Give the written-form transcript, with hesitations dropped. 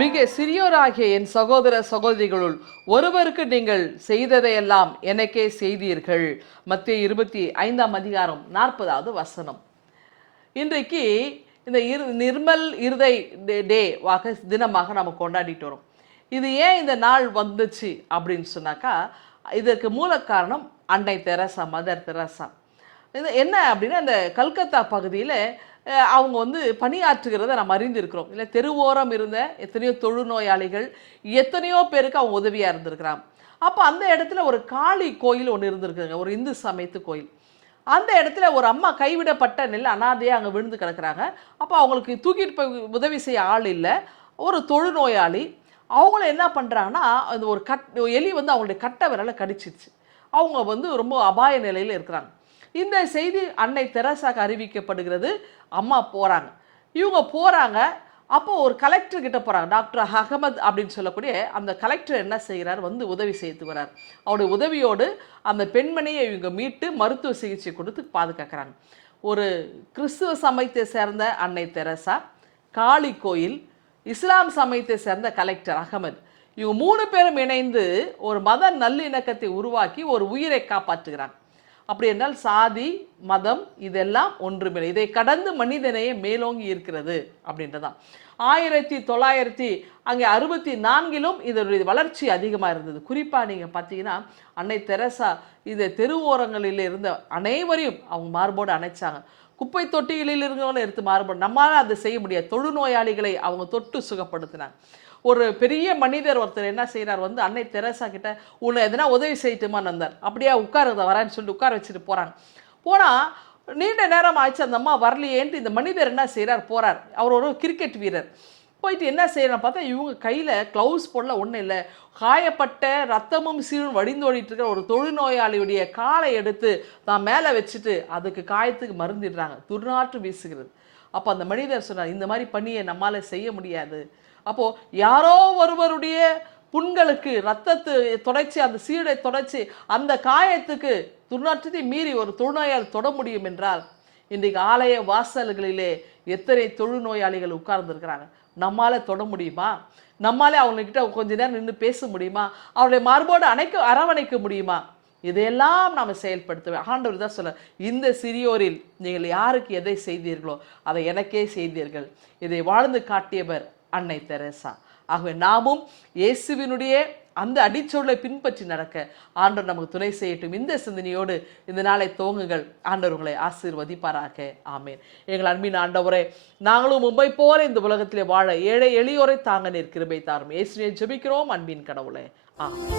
மிக சிறியோராகிய என் சகோதர சகோதரிகளுள் ஒருவருக்கு நீங்கள் செய்ததையெல்லாம் எனக்கே செய்தீர்கள். மத்தேயு 25 40 வசனம். இன்றைக்கு இந்த நிர்மல் இருதை டே தினமாக நம்ம கொண்டாடிட்டு வரோம். இது ஏன் இந்த நாள் வந்துச்சு அப்படின்னு சொன்னாக்கா, இதற்கு மூல காரணம் அன்னை தெரசா, மதர் தெரசா. இது என்ன அப்படின்னா, இந்த கல்கத்தா பகுதியில் அவங்க வந்து பணியாற்றுகிறத நம்ம அறிந்திருக்கிறோம் இல்லை. தெருவோரம் இருந்த எத்தனையோ தொழுநோயாளிகள், எத்தனையோ பேருக்கு அவங்க உதவியாக இருந்திருக்கிறாங்க. அப்போ அந்த இடத்துல ஒரு காளி கோயில் ஒன்று இருந்திருக்குங்க, ஒரு இந்து சமயத்து கோயில். அந்த இடத்துல ஒரு அம்மா கைவிடப்பட்ட நிலை அனாதையாக அங்கே விழுந்து கிடக்குறாங்க. அப்போ அவங்களுக்கு தூக்கிட்டு போய் உதவி செய்ய ஆள் இல்லை, ஒரு தொழுநோயாளி. அவங்கள என்ன பண்ணுறாங்கன்னா, அந்த ஒரு எலி வந்து அவங்களுடைய கட்டை விரலை கடிச்சிருச்சு. அவங்க வந்து ரொம்ப அபாய நிலையில் இருக்கிறாங்க. இந்த செய்தி அன்னை தெரசாக்கு அறிவிக்கப்படுகிறது. அம்மா போகிறாங்க, இவங்க போகிறாங்க. அப்போது ஒரு கலெக்டர் கிட்ட போகிறாங்க, டாக்டர் அகமது அப்படின்னு சொல்லக்கூடிய அந்த கலெக்டர் என்ன செய்கிறார், வந்து உதவி செய்து வரார். அவருடைய உதவியோடு அந்த பெண்மணியை இவங்க மீட்டு மருத்துவ சிகிச்சை கொடுத்து பாதுகாக்கிறாங்க. ஒரு கிறிஸ்துவ சமயத்தை சேர்ந்த அன்னை தெரசா, காளி கோயில், இஸ்லாம் சமயத்தை சேர்ந்த கலெக்டர் அகமது, இவங்க 3 பேரும் இணைந்து ஒரு மத நல்லிணக்கத்தை உருவாக்கி ஒரு உயிரை காப்பாற்றுகிறாங்க. அப்படி என்றால் சாதி மதம் இதெல்லாம் ஒன்றுமில்லை, இதை கடந்து மனிதனையே மேலோங்கி இருக்கிறது அப்படின்றதான். 1964 இதனுடைய வளர்ச்சி அதிகமாக இருந்தது. குறிப்பாக நீங்கள் பார்த்தீங்கன்னா, அன்னை தெரசா இந்த தெருவோரங்களில் இருந்த அனைவரையும் அவங்க மார்போடு அணைச்சாங்க. குப்பை தொட்டிகளில் இருந்தவங்களும் எடுத்து மாறுபடும். நம்மளால் அதை செய்ய முடியாது. தொழுநோயாளிகளை அவங்க தொட்டு சுகப்படுத்தினாங்க. ஒரு பெரிய மனிதர் ஒருத்தர் என்ன செய்கிறார், வந்து அன்னை தெரசா கிட்ட உன்னை எதனா உதவி செய்யட்டுமான்னு வந்தார். அப்படியே உட்காருத வரேன்னு சொல்லிட்டு உட்கார வச்சுட்டு போகிறாங்க. போனால் நீண்ட நேரம் ஆச்சு, அந்த அம்மா வரலையேன்ட்டு இந்த மனிதர் என்ன செய்கிறார், போகிறார். அவர் ஒரு கிரிக்கெட் வீரர். போயிட்டு என்ன செய்யணும் பார்த்தா, இவங்க கையில் க்ளவுஸ் போடல, ஒன்றும் இல்லை, காயப்பட்ட ரத்தமும் சீரும் வடிந்தோடிட்டு இருக்கிற ஒரு தொழுநோயாளியுடைய காலை எடுத்து தான் மேலே வச்சுட்டு அதுக்கு காயத்துக்கு மருந்திடுறாங்க. துர்நாற்று வீசுகிறது. அப்போ அந்த மனிதர் சொன்னார், இந்த மாதிரி பணியை நம்மளால் செய்ய முடியாது. அப்போது யாரோ ஒருவருடைய புண்களுக்கு ரத்தத்தை தொடச்சி, அந்த சீடை தொடச்சி, அந்த காயத்துக்கு துர்நாற்றத்தை மீறி ஒரு தொழுநோயால் தொட முடியும் என்றால், இன்றைக்கு ஆலய வாசல்களிலே எத்தனை தொழுநோயாளிகள் உட்கார்ந்துருக்கிறாங்க. நம்மளால் தொட முடியுமா? நம்மளாலே அவங்கக்கிட்ட கொஞ்ச நேரம் நின்று பேச முடியுமா? அவருடைய மார்போடு அரவணைக்க முடியுமா? இதையெல்லாம் நாம் செயல்படுத்துவேன். ஆண்டவர் தான் சொல்ல, இந்த சிறியோரில் நீங்கள் யாருக்கு எதை செய்தீர்களோ அதை எனக்கே செய்தீர்கள். இதை வாழ்ந்து காட்டியவர் அன்னை தெரசா. ஆகவே நாமும் இயேசுவினுடைய அந்த அடிச்சொல்லை பின்பற்றி நடக்க ஆண்டவர் நமக்கு துணை செய்யட்டும். இந்த சிந்தனையோடு இந்த நாளை துவங்குங்கள். ஆண்டவர் உங்களை ஆசீர்வதிப்பாராக. ஆமேன். எங்கள் அன்பின் ஆண்டவரே, நாங்களும் மும்பை போல இந்த உலகத்திலே வாழ ஏழை எளியோரை தாங்க நீர் கிருபை தாரும். இயேசுவை ஜெபிக்கிறோம் அன்பின் கடவுளே. ஆமென்.